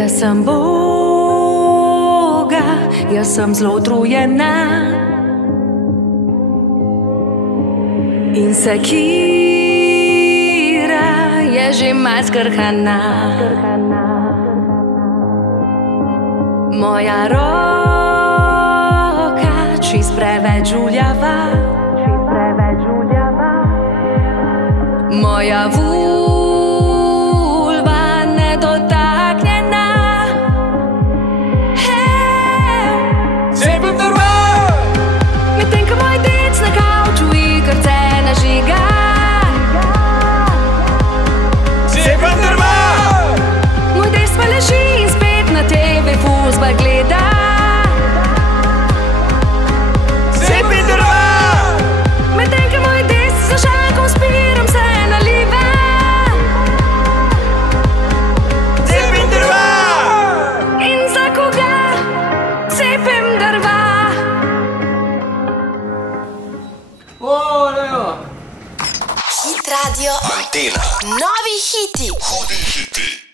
Jaz sem Boga, jaz sem zelo utrujena in sekira je že malo skrhana. Moja roka čist preveč žuljava, moja vulva nedotaknjena. Cepim drva, Medtem ko moj dec na kavču igrce nažiga. cepim drva, Moj dec pa leži in spet na TV fuzbal gleda. cepim drva, Medtem ko moj dec za šankom spiram se naliva. cepim drva. In za koga cepim drva? Hit Radio. Antena. Novi hiti. Hudi hiti.